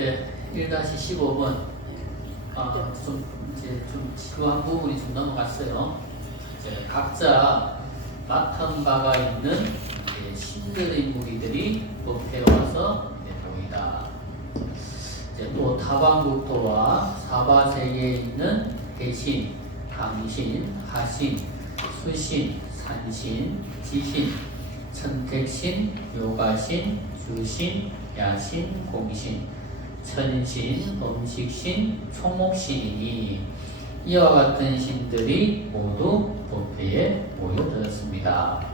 네, 1-15번. 그 한 부분이 좀 넘어갔어요. 이제 각자 맡은 바가 있는 신들의 무리들이 법회에 와서 보이다. 이제 또 타방국토와 사바세계에 있는 해신, 강신, 하신, 수신, 산신, 지신, 천택신, 요가신, 주신, 야신, 공신, 천신, 음식신, 초목신이니 이와 같은 신들이 모두 법회에 모여들었습니다.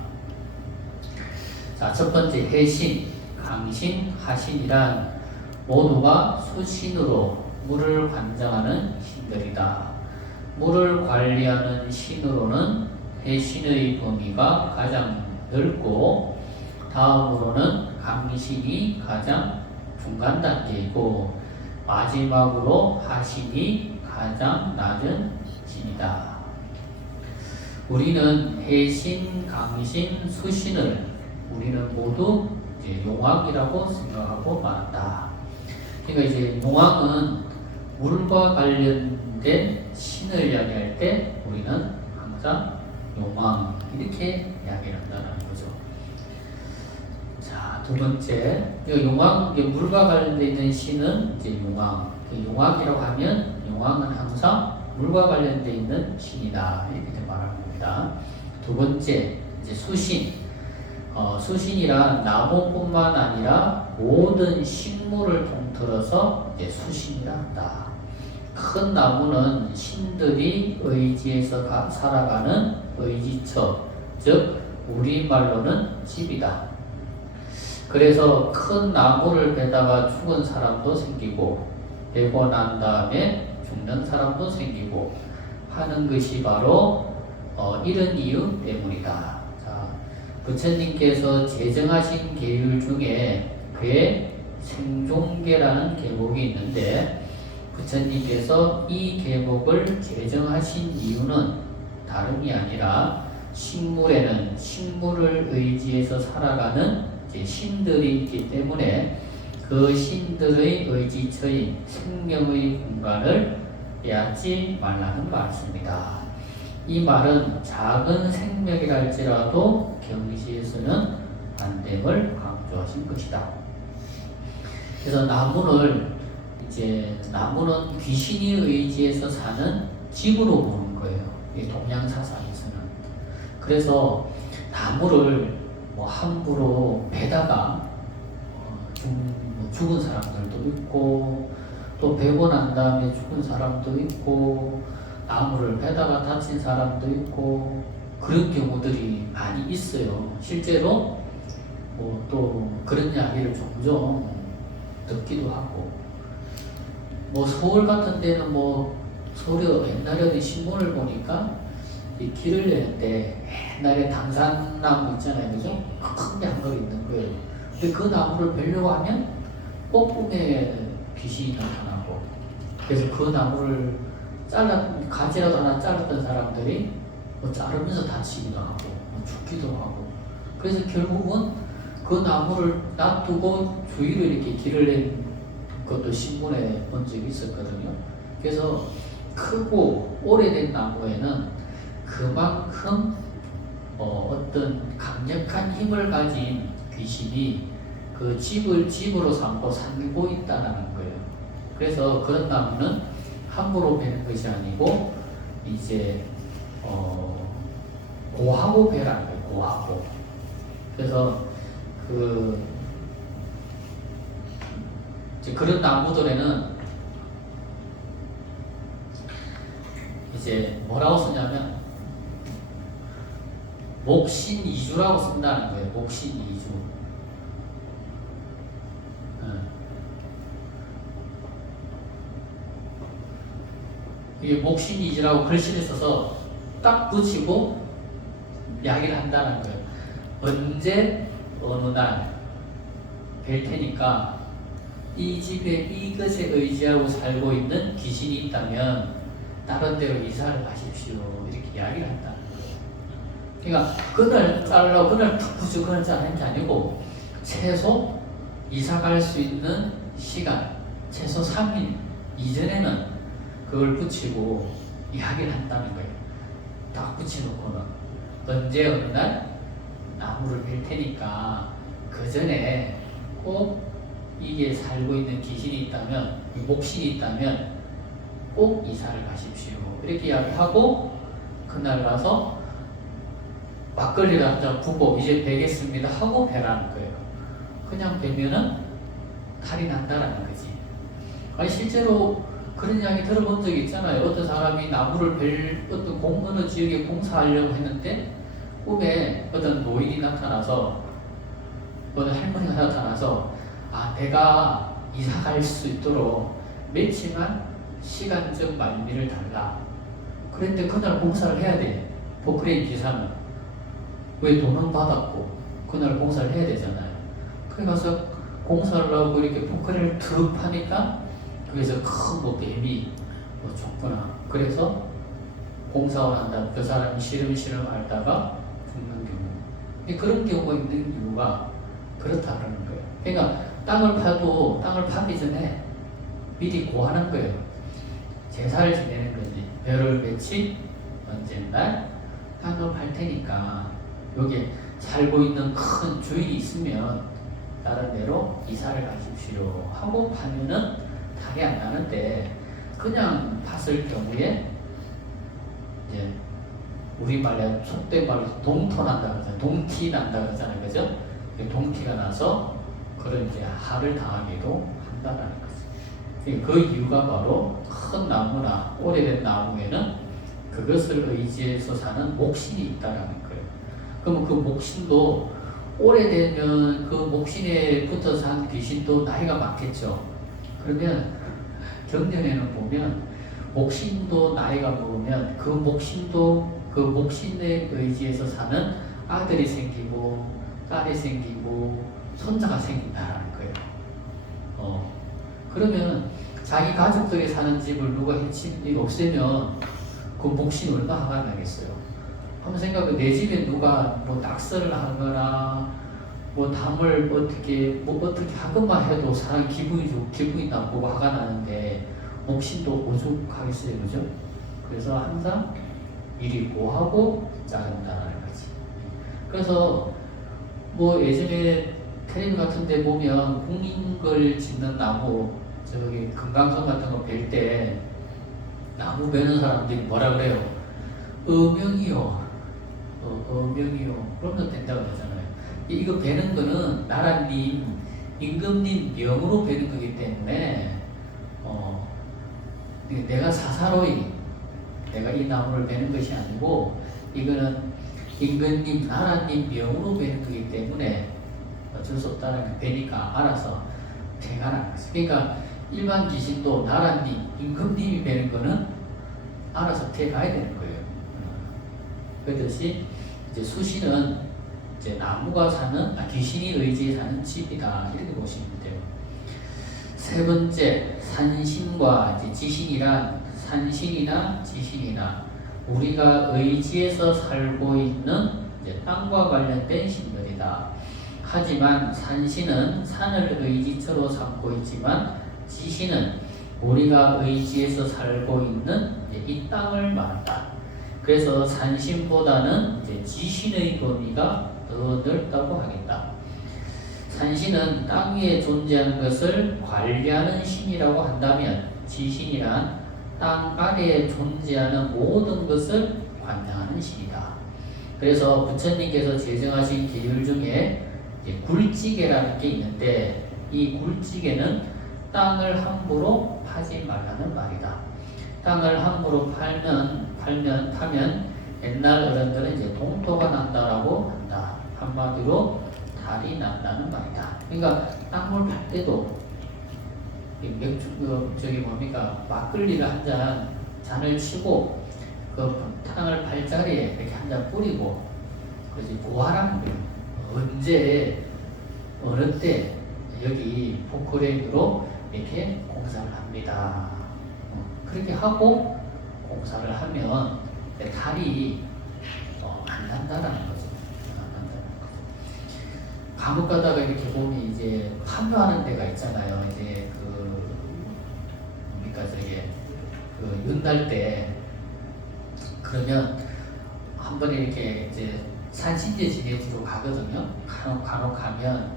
자, 첫 번째 해신, 강신, 하신이란 모두가 수신으로 물을 관장하는 신들이다. 물을 관리하는 신으로는 해신의 범위가 가장 넓고 다음으로는 강신이 가장 중간 단계이고 마지막으로 하신이 가장 낮은 신이다. 우리는 해신, 강신, 수신을 우리는 모두 이제 용왕이라고 생각하고 말한다. 그러니까 이제 용왕은 물과 관련된 신을 이야기할 때 우리는 항상 용왕 이렇게 이야기를 한다는 거죠. 자, 두 번째, 용왕, 물과 관련되어 있는 신은 이제 용왕. 용왕이라고 하면 용왕은 항상 물과 관련되어 있는 신이다 이렇게 말하는 겁니다. 두 번째, 이제 수신. 수신이란 나무뿐만 아니라 모든 식물을 통틀어서 이제 수신이라 한다. 큰 나무는 신들이 의지해서 살아가는 의지처, 즉 우리말로는 집이다. 그래서 큰 나무를 베다가 죽은 사람도 생기고 베고 난 다음에 죽는 사람도 생기고 하는 것이 바로 이런 이유 때문이다. 자, 부처님께서 제정하신 계율 중에 괴 생존계라는 계목이 있는데 부처님께서 이 계목을 제정하신 이유는 다름이 아니라 식물에는 식물을 의지해서 살아가는 신들이 있기 때문에 그 신들의 의지처인 생명의 공간을 빼앗지 말라는 말씀입니다. 이 말은 작은 생명이랄지라도 경시해서는 안 됨을 강조하신 것이다. 그래서 나무는 귀신이 의지해서 사는 집으로 보는 거예요. 이 동양사상에서는. 그래서 나무를 함부로 베다가 죽은 사람들도 있고 또 베고 난 다음에 죽은 사람도 있고 나무를 베다가 다친 사람도 있고 그런 경우들이 많이 있어요. 실제로 또 그런 이야기를 종종 듣기도 하고 서울 같은 데는 서울에 옛날에 신문을 보니까 이 길을 내는데 옛날에 당산나무 있잖아요, 그죠? 큰 게 한 그루 있는 거예요. 근데 그 나무를 베려고 하면 꼭 꿈에 귀신이 나타나고, 그래서 그 나무를 가지라도 하나 잘랐던 사람들이 자르면서 다치기도 하고, 죽기도 하고, 그래서 결국은 그 나무를 놔두고 주위로 이렇게 길을 낸 것도 신문에 본 적이 있었거든요. 그래서 크고 오래된 나무에는 그만큼 어떤 강력한 힘을 가진 귀신이 그 집으로 삼고 살고 있다는 거예요. 그래서 그런 나무는 함부로 베는 것이 아니고 이제 고하고 베라는 거예요. 고하고. 그래서 그런 나무들에는 이제 뭐라고 쓰냐면 목신이주라고 쓴다는 거예요. 목신이주. 이게 목신이주라고 글씨를 써서 딱 붙이고 이야기를 한다는 거예요. 언제 어느 날 뵐 테니까 이 집에 이것에 의지하고 살고 있는 귀신이 있다면 다른 데로 이사를 가십시오. 이렇게 이야기를 한다는 거예요. 그러니까 그날 자르라고 그날 툭 붙이고 그날 자르는 게 아니고 최소 이사 갈 수 있는 시간, 최소 3일 이전에는 그걸 붙이고 이야기를 한다는 거예요. 딱 붙여놓고는 언제 어느 날 나무를 뺄 테니까 그 전에 꼭 이게 살고 있는 귀신이 있다면, 목신이 있다면 꼭 이사를 가십시오. 이렇게 이야기하고 그날 가서 막걸리를 한잔 부고 이제 베겠습니다 하고 베라는 거예요. 그냥 베면은 탈이 난다라는 거지. 아니 실제로 그런 이야기 들어본 적이 있잖아요. 어떤 사람이 나무를 벨 어떤 어느 지역에 공사하려고 했는데 꿈에 어떤 노인이 나타나서 어느 할머니가 나타나서 내가 이사 갈 수 있도록 며칠만 시간적 말미를 달라. 그런데 그날 공사를 해야 돼. 포크레인 기사는. 왜 돈은 받았고 그날 공사를 해야 되잖아요. 그래 가서 공사를 하고 이렇게 포크레인을 툭 파니까 그래서 큰 뱀이 줬구나. 그래서 공사원 한다. 그 사람이 시름시름 앓다가 죽는 경우. 그런 경우가 있는 이유가 그렇다는 거예요. 그러니까 땅을 파도 땅을 파기 전에 미리 고하는 거예요. 제사를 지내는 거지. 별을 며칠 언젠날 땅을 팔 테니까 여기 살고 있는 큰 주인이 있으면 다른 데로 이사를 가십시오 하고 파면은 탈이 안 나는데, 그냥 팠을 경우에 이제 우리말로 속된 말로 동토 난다 그러잖아요. 동티 난다 그러잖아요. 그죠? 동티가 나서 그런 이제 하를 당하기도 한다는 거죠. 그 이유가 바로 큰 나무나 오래된 나무에는 그것을 의지해서 사는 목신이 있다는 거예요. 그러면 그 목신도 오래되면 그 목신에 붙어서 산 귀신도 나이가 많겠죠. 그러면 경전에는 보면 목신도 나이가 먹으면 그 목신도 그 목신에 의지해서 사는 아들이 생기고 딸이 생기고 손자가 생긴다라는 거예요. 그러면 자기 가족들이 사는 집을 누가 해치고 없애면 그 목신 얼마나 화가 나겠어요. 한번 생각해. 내 집에 누가 뭐 낙서를 하거나 뭐 담을 어떻게 하것만 해도 사람 기분이 나쁘고 화가 나는데 목신도 오죽하겠어요, 그죠? 그래서 항상 미리 고하고 자른다는 거지. 그래서 뭐 예전에 텔레비 같은데 보면 국민걸 짓는 나무, 저기 금강석 같은 거 벨 때 나무 베는 사람들이 뭐라 그래요? 어명이요. 어명이요. 그러면 된다고 하잖아요. 이거 베는 거는 나라님, 임금님 명으로 베는 거기 때문에 내가 사사로이 내가 이 나무를 베는 것이 아니고 이거는 임금님, 나라님 명으로 베는 거기 때문에 어쩔 수 없다는 거 베니까 알아서 퇴가라는 거죠. 그러니까 일반 귀신도 나라님, 임금님이 베는 거는 알아서 퇴가야 되는 거예요. 그렇듯이 이제 수신은 이제 나무가 사는, 귀신이 의지에 사는 집이다. 이렇게 보시면 돼요. 세 번째, 산신과 이제 지신이란 산신이나 지신이나 우리가 의지해서 살고 있는 이제 땅과 관련된 신들이다. 하지만 산신은 산을 의지처로 삼고 있지만 지신은 우리가 의지해서 살고 있는 이제 이 땅을 말한다. 그래서 산신보다는 이제 지신의 범위가 더 넓다고 하겠다. 산신은 땅 위에 존재하는 것을 관리하는 신이라고 한다면 지신이란 땅 아래에 존재하는 모든 것을 관장하는 신이다. 그래서 부처님께서 제정하신 계율 중에 굴지계라는 게 있는데 이 굴지계는 땅을 함부로 파지 말라는 말이다. 땅을 함부로 파면 옛날 어른들은 이제 동토가 난다라고 한다. 한마디로 달이 난다는 말이다. 그러니까 땅을 팔 때도 맥주 막걸리를 한 잔을 치고 그 땅을 팔 자리에 이렇게 한 잔 뿌리고 그래서 고하라는 거예요. 언제 어느 때 여기 포크레인으로 이렇게 공사를 합니다. 그렇게 하고 공사를 하면 달이 안 난다라는 거죠. 감옥 가다가 이렇게 보면 이제 판묘하는 데가 있잖아요. 이제 그 연날 때 그러면 한 번에 이렇게 이제 산신제 지내주러 가거든요. 간혹 가면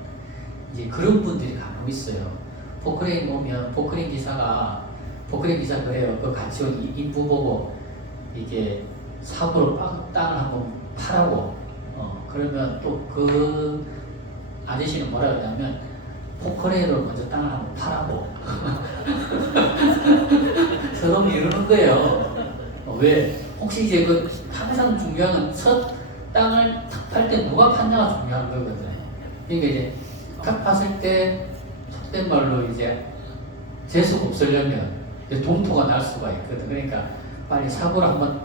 이제 그런 분들이 간혹 있어요. 포크레인 오면 포크레인 기사 그래요. 그 같이 온 인부 보고 이게 사고로 땅을 한번 파라고. 그러면 또 그 아저씨는 뭐라 그러냐면 포크레인으로 먼저 땅을 한번 파라고. 서로 이러는 거예요. 왜? 혹시 이제 그 항상 중요한 건 첫 땅을 탁 팔 때 누가 판냐가 중요한 거거든요. 그러니까 이제 탁 팠을 때 속된 말로 이제 재수가 없으려면 동토가 날 수가 있거든. 그러니까 빨리 사고를 한번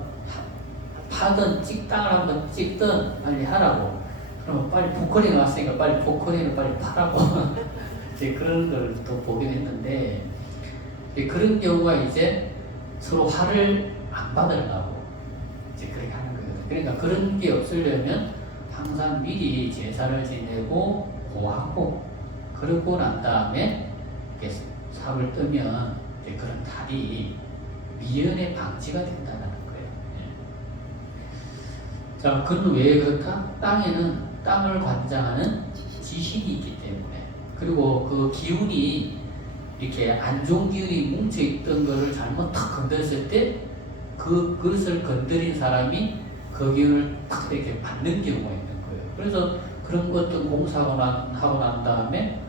파든 땅을 한번 찍든 빨리 하라고. 그러면 빨리 포크레인 왔으니까 빨리 포크레인을 빨리 파라고. 이제 그런 걸 또 보긴 했는데 그런 경우가 이제 서로 화를 안 받으려고 이제 그렇게 하는 거거든. 그러니까 그런 게 없으려면 항상 미리 제사를 지내고 고하고 그러고 난 다음에 이렇게 삽을 뜨면 이제 그런 탈이 미연에 방지가 된다는 거예요. 자, 그건 왜 그렇다? 땅에는 땅을 관장하는 지신이 있기 때문에, 그리고 그 기운이 이렇게 안 좋은 기운이 뭉쳐있던 거를 잘못 탁 건드렸을 때 그것을 건드린 사람이 그 기운을 탁 이렇게 받는 경우가 있는 거예요. 그래서 그런 것들 공사하고 난 다음에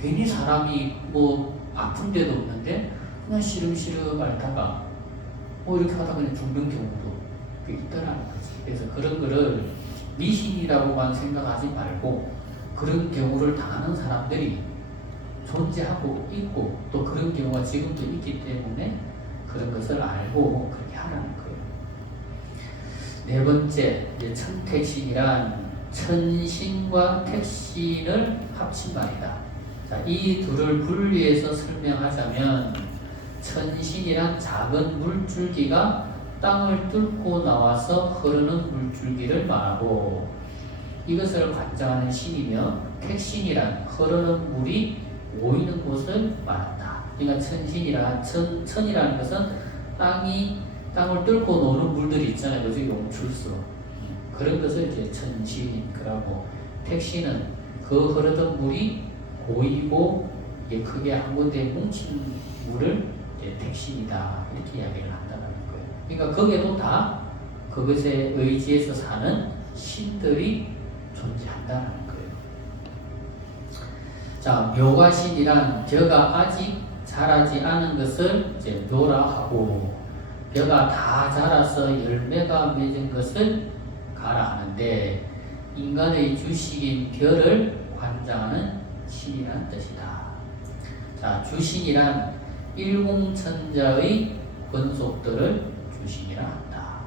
괜히 사람이 뭐 아픈 데도 없는데 그냥 시름시름 앓다가 이렇게 하다 그냥 죽는 경우도 있더라는 거지. 그래서 그런 거를 미신이라고만 생각하지 말고 그런 경우를 당하는 사람들이 존재하고 있고 또 그런 경우가 지금도 있기 때문에 그런 것을 알고 그렇게 하라는 거예요. 네 번째, 천택신이란 천신과 택신을 합친 말이다. 자, 이 둘을 분리해서 설명하자면 천신이란 작은 물줄기가 땅을 뚫고 나와서 흐르는 물줄기를 말하고 이것을 관장하는 신이며 택신이란 흐르는 물이 모이는 곳을 말한다. 그러니까 천이라는 것은 땅을 뚫고 노는 물들이 있잖아요. 그죠? 용출수. 그런 것을 이제 천신이라고, 택신은 그 흐르던 물이 고이고 크게 한 군데 뭉친 물을 택신이다. 이렇게 이야기를 한다는 거예요. 그러니까 거기에도 다 그것에 의지해서 사는 신들이 존재한다는 거예요. 자, 묘가신이란 벼가 아직 자라지 않은 것을 이제 묘라 하고 벼가 다 자라서 열매가 맺은 것을 가라 하는데 인간의 주식인 벼를 관장하는 신이란 뜻이다. 자, 주신이란 일공천자의 권속들을 주신이라 한다.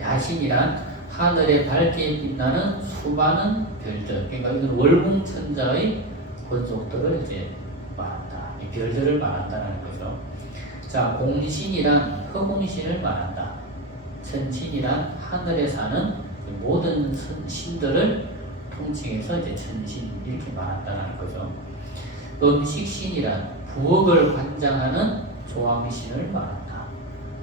야신이란 하늘에 밝게 빛나는 수많은 별들, 그러니까 이건 월공천자의 권속들을 이제 말한다. 이 별들을 말한다는 거죠. 자, 공신이란 허공신을 말한다. 천신이란 하늘에 사는 모든 신들을 통칭해서 이제 천신 이렇게 말한다는 거죠. 음식신이란 부엌을 관장하는 조항신을 말한다.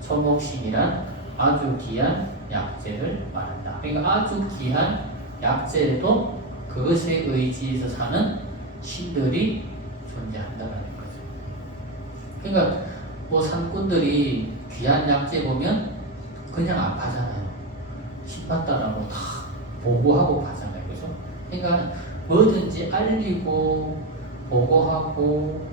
초목신이란 아주 귀한 약재를 말한다. 그러니까 아주 귀한 약재에도 그것에 의지해서 사는 신들이 존재한다는 거죠. 그러니까 뭐 산꾼들이 귀한 약재 보면 그냥 안 파잖아요. 신받다라고 다 보고하고 파잖아요. 그죠? 그러니까 뭐든지 알리고 보고하고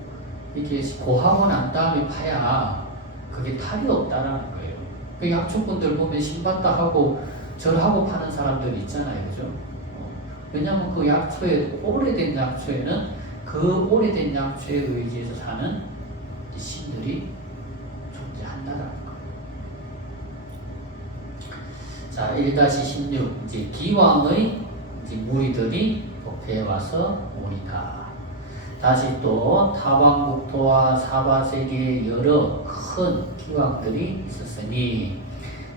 이렇게 고하고 난 다음에 파야 그게 탈이 없다라는 거예요. 그 약초꾼들 보면 신받다 하고 절하고 파는 사람들이 있잖아요. 그죠? 왜냐하면 그 약초에, 오래된 약초에는 그 오래된 약초에 의지해서 사는 신들이 존재한다라는 거예요. 자, 1-16 이제 기왕의 이제 무리들이 배에 와서 오리다. 다시 또 타방국토와 사바세계에 여러 큰 기왕들이 있었으니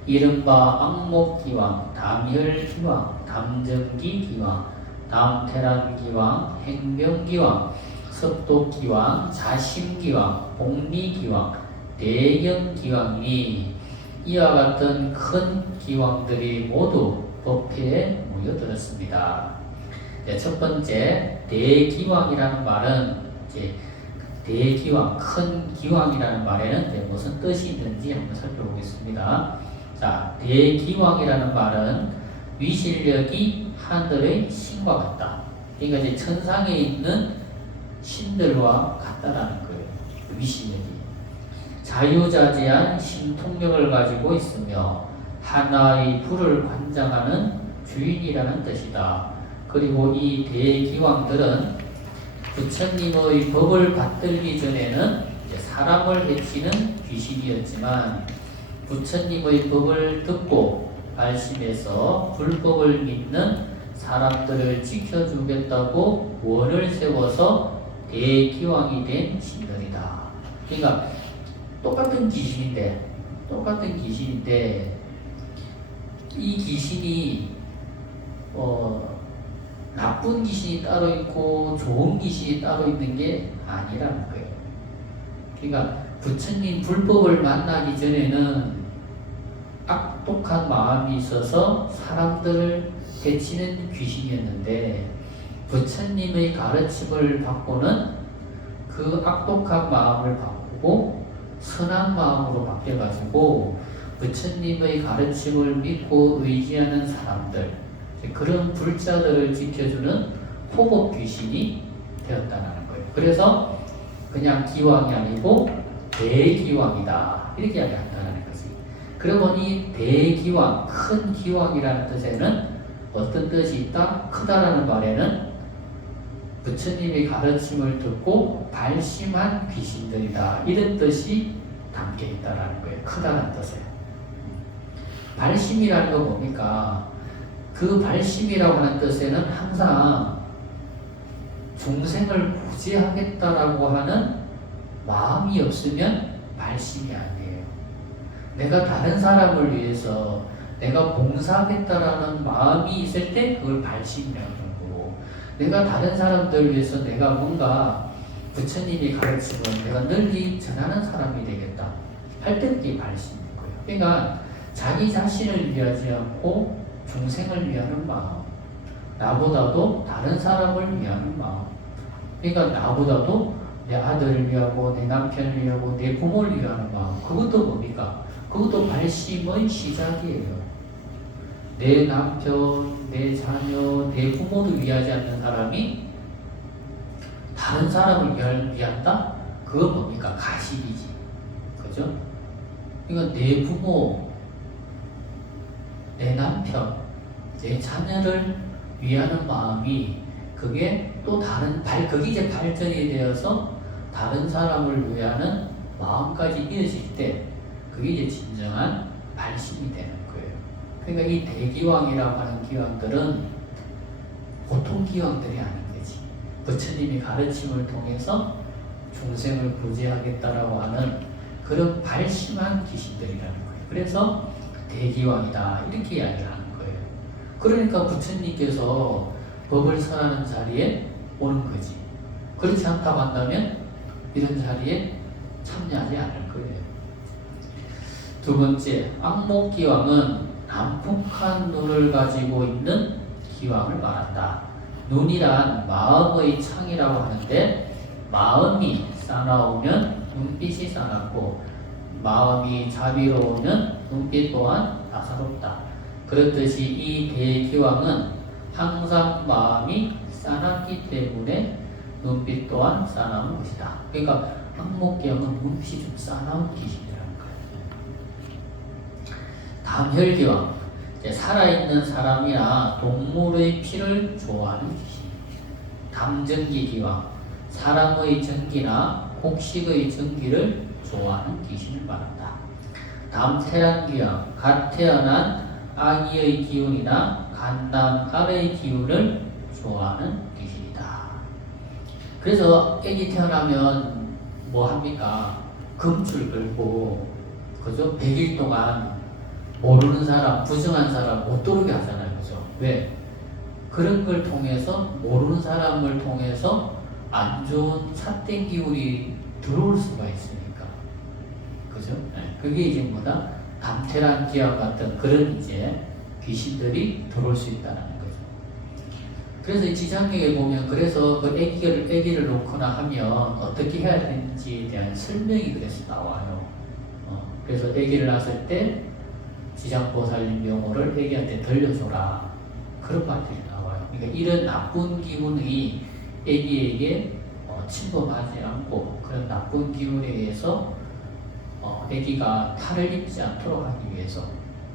이른바 악목기왕, 담혈기왕, 담정기기왕, 담태란기왕, 행병기왕, 석도기왕, 자심기왕, 복리기왕, 대경기왕이니 이와 같은 큰 기왕들이 모두 법회에 모여들었습니다. 첫 번째, 대기왕이라는 말은 이제 대기왕, 큰 기왕이라는 말에는 무슨 뜻이 있는지 한번 살펴보겠습니다. 자, 대기왕이라는 말은 위실력이 하늘의 신과 같다. 그러니까 이제 천상에 있는 신들과 같다라는 거예요. 위실력이. 자유자재한 신통력을 가지고 있으며 하나의 불을 관장하는 주인이라는 뜻이다. 그리고 이 대기왕들은 부처님의 법을 받들기 전에는 사람을 해치는 귀신이었지만 부처님의 법을 듣고 발심해서 불법을 믿는 사람들을 지켜주겠다고 원을 세워서 대기왕이 된 신들이다. 그러니까 똑같은 귀신인데 이 귀신이 나쁜 귀신이 따로 있고 좋은 귀신이 따로 있는 게 아니라는 거예요. 그러니까 부처님 불법을 만나기 전에는 악독한 마음이 있어서 사람들을 해치는 귀신이었는데 부처님의 가르침을 받고는 그 악독한 마음을 바꾸고 선한 마음으로 바뀌어가지고 부처님의 가르침을 믿고 의지하는 사람들, 그런 불자들을 지켜주는 호법 귀신이 되었다는 거예요. 그래서 그냥 기왕이 아니고 대기왕이다 이렇게 이야기한다는 거지. 그러면 이 대기왕, 큰 기왕이라는 뜻에는 어떤 뜻이 있다? 크다라는 말에는 부처님의 가르침을 듣고 발심한 귀신들이다 이런 뜻이 담겨 있다라는 거예요. 크다는 뜻에. 발심이라는 건 뭡니까? 그 발심이라고 하는 뜻에는 항상 중생을 구제하겠다라고 하는 마음이 없으면 발심이 아니에요. 내가 다른 사람을 위해서 내가 봉사하겠다라는 마음이 있을 때 그걸 발심이라고 하는 거고, 내가 다른 사람들을 위해서 내가 뭔가 부처님이 가르침을 내가 널리 전하는 사람이 되겠다 할 때 그게 발심인 거예요. 그러니까 자기 자신을 위하지 않고 중생을 위하는 마음, 나보다도 다른 사람을 위하는 마음, 그러니까 나보다도 내 아들을 위하고 내 남편을 위하고 내 부모를 위하는 마음, 그것도 뭡니까? 그것도 발심의 시작이에요. 내 남편, 내 자녀, 내 부모도 위하지 않는 사람이 다른 사람을 위한다? 그건 뭡니까? 가식이지. 그죠? 그러니까 내 부모, 내 남편, 내 자녀를 위하는 마음이 그게 또 다른 그게 이제 발전이 되어서 다른 사람을 위하는 마음까지 이어질 때 그게 이제 진정한 발심이 되는 거예요. 그러니까 이 대기왕이라고 하는 기왕들은 보통 기왕들이 아닌 거지. 부처님이 가르침을 통해서 중생을 구제하겠다라고 하는 그런 발심한 귀신들이라는 거예요. 그래서 대기왕이다 이렇게 이야기를 하는 거예요. 그러니까 부처님께서 법을 설하는 자리에 오는 거지. 그렇지 않다고 한다면 이런 자리에 참여하지 않을 거예요. 두 번째, 악목기왕은 난폭한 눈을 가지고 있는 기왕을 말한다. 눈이란 마음의 창이라고 하는데 마음이 싸나우면 눈빛이 싸납고 마음이 자비로우면 눈빛 또한 따사롭다. 그렇듯이 이 대기왕은 항상 마음이 싸납기 때문에 눈빛 또한 싸나운 것이다. 그러니까 악목기왕은 눈빛이 좀 싸나운 귀신이라는 거예요. 담혈기왕, 살아있는 사람이나 동물의 피를 좋아하는 귀신. 담전기기왕, 사람의 전기나 곡식의 전기를 좋아하는 귀신을 말한다. 담태란기왕, 갓 태어난 아기의 기운이나 갓난 알의 기운을 좋아하는 귀신이다. 그래서 아기 태어나면 뭐 합니까? 금줄 걸고, 그죠? 100일 동안 모르는 사람, 부정한 사람 못 들어오게 하잖아요. 그죠? 왜? 그런 걸 통해서, 모르는 사람을 통해서 안 좋은 삿된 기운이 들어올 수가 있으니까. 그죠? 네. 그게 이제 뭐다? 담태란 기와 같은 그런 이제 귀신들이 들어올 수 있다는 거죠. 그래서 이 지장경에 보면 그래서 그 애기를 놓거나 하면 어떻게 해야 되는지에 대한 설명이 그래서 나와요. 그래서 애기를 낳았을 때 지장보살님 명호를 애기한테 들려줘라. 그런 말들이 나와요. 그러니까 이런 나쁜 기운이 애기에게 침범하지 않고 그런 나쁜 기운에 의해서 애기가 탈을 입지 않도록 하기 위해서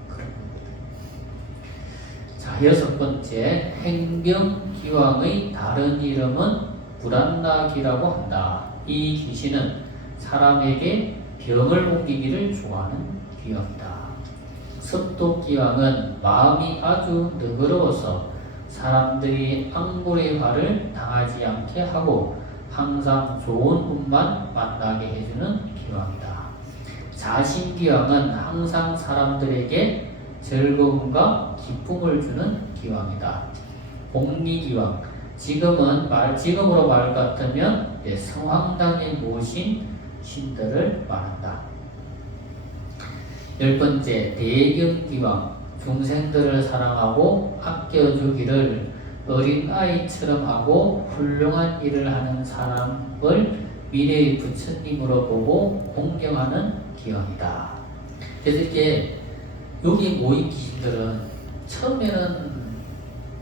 그런 겁니다. 자, 6번째, 행병기왕의 다른 이름은 불안나기라고 한다. 이 귀신은 사람에게 병을 옮기기를 좋아하는 기왕이다. 습독기왕은 마음이 아주 너그러워서 사람들이 앙골의 화를 당하지 않게 하고 항상 좋은 운만 만나게 해주는 기왕이다. 자신기왕은 항상 사람들에게 즐거움과 기쁨을 주는 기왕이다. 복리기왕, 지금으로 말 같으면 성황당에 모신 신들을 말한다. 10번째, 대경기왕, 중생들을 사랑하고 아껴주기를 어린아이처럼 하고 훌륭한 일을 하는 사람을 미래의 부처님으로 보고 공경하는 기왕이다. 그래서 이렇게 여기 모인 귀신들은 처음에는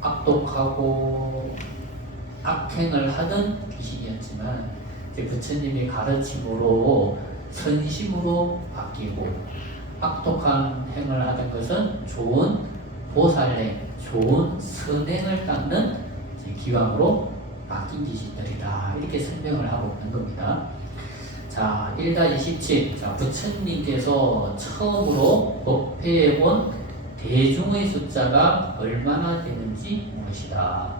악독하고 악행을 하던 귀신이었지만 이제 부처님의 가르침으로 선심으로 바뀌고 악독한 행을 하던 것은 좋은 보살행, 좋은 선행을 닦는 기왕으로 바뀐 귀신들이다. 이렇게 설명을 하고 있는 겁니다. 자, 1-27. 자, 부처님께서 처음으로 법회에 온 대중의 숫자가 얼마나 되는지 묻으시다.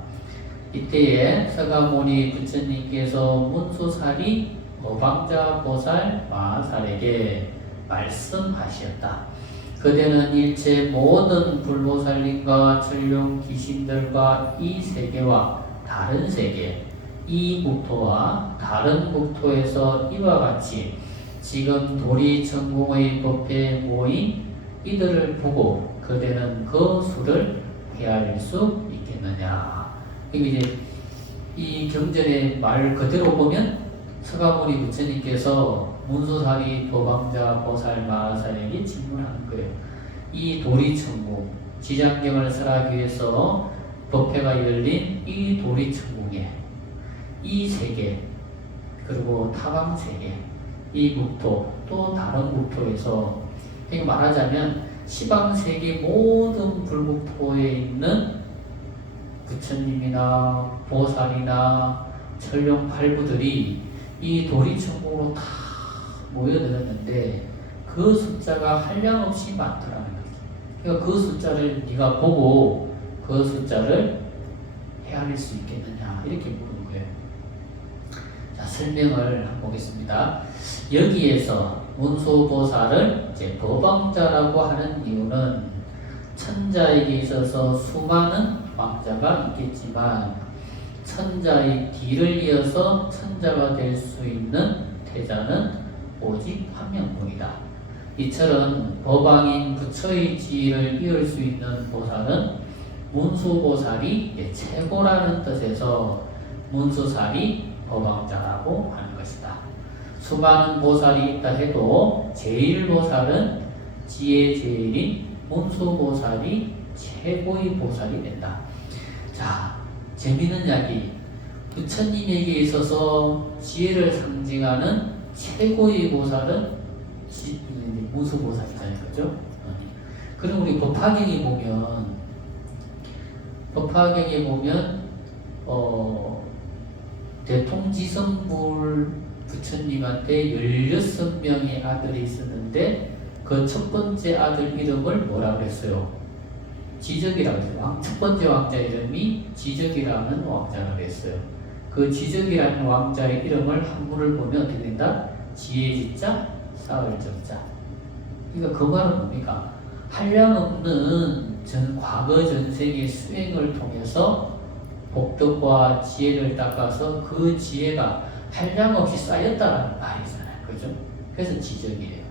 이때에 서가모니 부처님께서 문수사리 어방자 보살 마살에게 말씀하셨다. 그대는 일체 모든 불보살님과 전룡 귀신들과 이 세계와 다른 세계, 이 국토와 다른 국토에서 이와 같이 지금 도리천궁의 법회에 모인 이들을 보고 그대는 그 수를 헤아릴 수 있겠느냐. 이제 이 경전의 말 그대로 보면 서가모니 부처님께서 문수사리 도방자 보살 마살에게 질문하는 거예요. 이 도리천궁, 지장경을 설하기 위해서 법회가 열린 이 도리천궁에 이 세계, 그리고 타방 세계, 이 국토, 또 다른 국토에서 말하자면 시방 세계 모든 불국토에 있는 부처님이나 보살이나 천룡 팔부들이 이 도리천궁으로 다 모여들었는데 그 숫자가 한량없이 많더라는 거지. 그러니까 그 숫자를 네가 보고 그 숫자를 헤아릴 수 있겠느냐 이렇게 물은 거예요. 자, 설명을 한번 보겠습니다. 여기에서 문수보살을 이제 법왕자라고 하는 이유는 천자에게 있어서 수많은 왕자가 있겠지만 천자의 뒤를 이어서 천자가 될 수 있는 태자는 오직 한 명뿐이다. 이처럼 법왕인 부처의 지위를 이을 수 있는 보살은 문수보살이 최고라는 뜻에서 문수살이 법왕자라고 하는 것이다. 수많은 보살이 있다 해도 제일보살은 지혜 제일인 문수보살이 최고의 보살이 된다. 자, 재미있는 이야기. 부처님에게 있어서 지혜를 상징하는 최고의 보살은 문수보살이잖아요. 그죠? 그럼 우리 법화경에 보면 대통지성불 부처님한테 16명의 아들이 있었는데 그 첫 번째 아들 이름을 뭐라 그랬어요? 지적이라고 했어요. 첫 번째 왕자 이름이 지적이라는 왕자라고 했어요. 그 지적이라는 왕자의 이름을 한문을 보면 어떻게 된다? 지혜지자, 사흘정자. 그러니까 그 말은 뭡니까? 한량없는 과거 전생의 수행을 통해서 복덕과 지혜를 닦아서 그 지혜가 한량없이 쌓였다는 말이잖아요. 그죠? 그래서 지적이에요.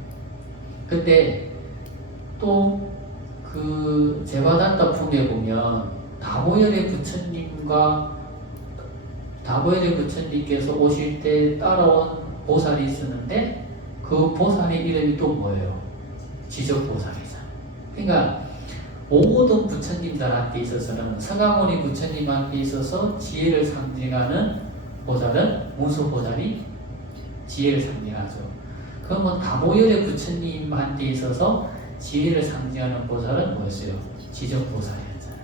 근데 또 그 제바단다품에 보면 다보열의 부처님께서 오실 때 따라온 보살이 있었는데 그 보살의 이름이 또 뭐예요? 지적보살이잖아요. 그러니까 모든 부처님들한테 있어서는 서가모니 부처님한테 있어서 지혜를 상징하는 보살은 문수보살이 지혜를 상징하죠. 그러면 다보열의 부처님한테 있어서 지혜를 상징하는 보살은 뭐였어요? 지적보살이었잖아요.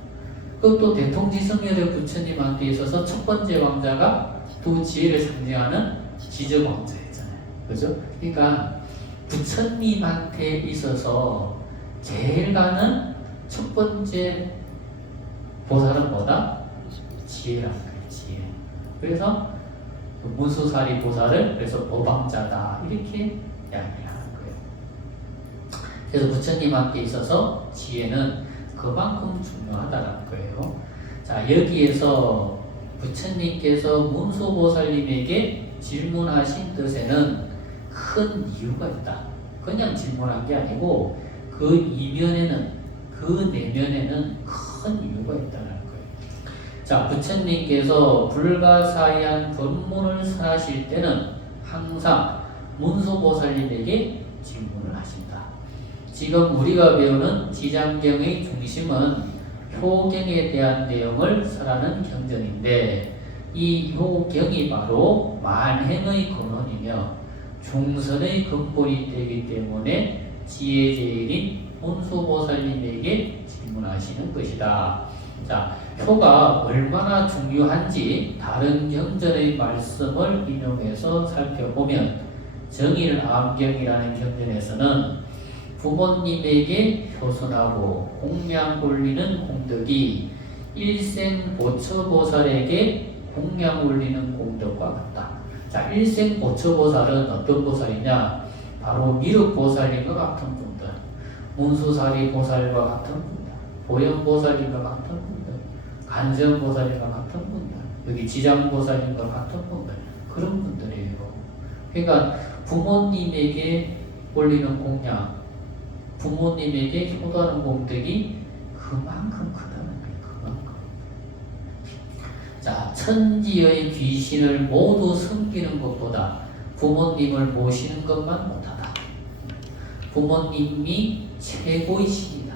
그것도 대통지성열의 부처님한테 있어서 첫 번째 왕자가 또 지혜를 상징하는 지적왕자였잖아요. 그죠? 그러니까 부처님한테 있어서 제일 가는 첫 번째 보살은 뭐다? 지혜라는 거예요. 지혜. 그래서 문수사리 보살을 그래서 모방자다 이렇게 이야기하는 거예요. 그래서 부처님한테 있어서 지혜는 그만큼 중요하다는 거예요. 자, 여기에서 부처님께서 문수보살님에게 질문하신 뜻에는 큰 이유가 있다. 그냥 질문한 게 아니고 그 이면에는, 그 내면에는 큰 이유가 있다는 거예요. 자, 부처님께서 불가사의한 법문을 설하실 때는 항상 문수보살님에게 질문을 하신다. 지금 우리가 배우는 지장경의 중심은 효경에 대한 내용을 설하는 경전인데 이 효경이 바로 만행의 근원이며 중선의 근본이 되기 때문에 지혜제일인 문수보살님에게 질문하시는 것이다. 자, 효가 얼마나 중요한지 다른 경전의 말씀을 인용해서 살펴보면 정일암경이라는 경전에서는 부모님에게 효선하고 공양 올리는 공덕이 일생보처보살에게 공양 올리는 공덕과 같다. 자, 일생보처보살은 어떤 보살이냐? 바로 미륵보살님과 같은 분들, 문수사리 보살과 같은 분들, 보현보살님과 같은 분들, 간전보살님과 같은 분들, 여기 지장보살님과 같은 분들, 그런 분들이에요. 그러니까 부모님에게 올리는 공양, 부모님에게 효도하는 공덕이 그만큼 크다는 거예요. 그만큼. 자, 천지의 귀신을 모두 섬기는 것보다 부모님을 모시는 것만 못하다. 부모님이 최고이십니다.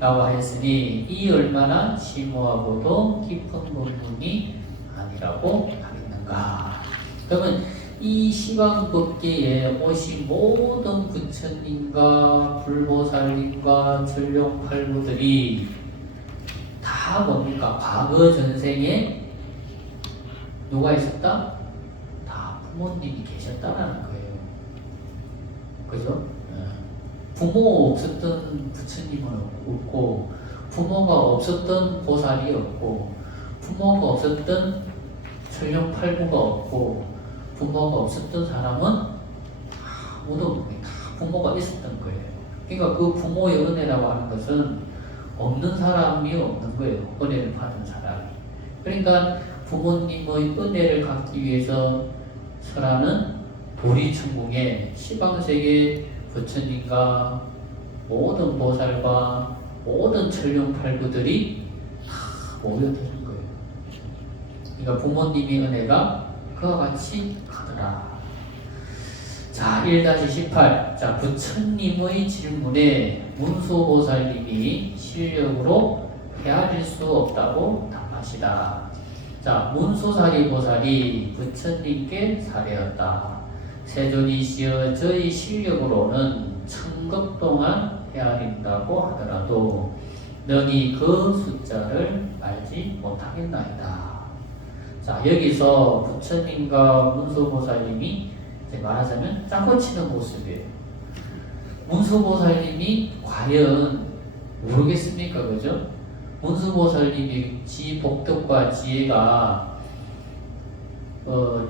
라고 했으니 이 얼마나 심오하고도 깊은 부분이 아니라고 하겠는가. 그러면 이 시방법계에 오신 모든 부처님과 불보살님과 전룡팔부들이 다 뭡니까? 과거 전생에 누가 있었다? 다 부모님이 계셨다라는 거예요. 그죠? 부모 없었던 부처님은 없고, 부모가 없었던 보살이 없고, 부모가 없었던 전룡팔부가 없고, 부모가 없었던 사람은 아무도 없는 거예요. 다 부모가 있었던 거예요. 그러니까 그 부모의 은혜라고 하는 것은 없는 사람이 없는 거예요. 은혜를 받은 사람이. 그러니까 부모님의 은혜를 갖기 위해서 설하는 도리천궁에 시방세계 부처님과 모든 보살과 모든 천룡팔부들이 다 모여드는 거예요. 그러니까 부모님의 은혜가 그와 같이 하더라. 자, 1-18. 자, 부처님의 질문에 문수보살님이 실력으로 헤아릴 수 없다고 답하시다. 자, 문수사리 보살이 부처님께 사례였다. 세존이시여 저희 실력으로는 1000급 동안 헤아린다고 하더라도 너니 그 숫자를 알지 못하겠나이다. 자, 여기서 부처님과 문수보살님이 이제 말하자면 짱코치는 모습이에요. 문수보살님이 과연 모르겠습니까? 그죠? 문수보살님이 지 복덕과 지혜가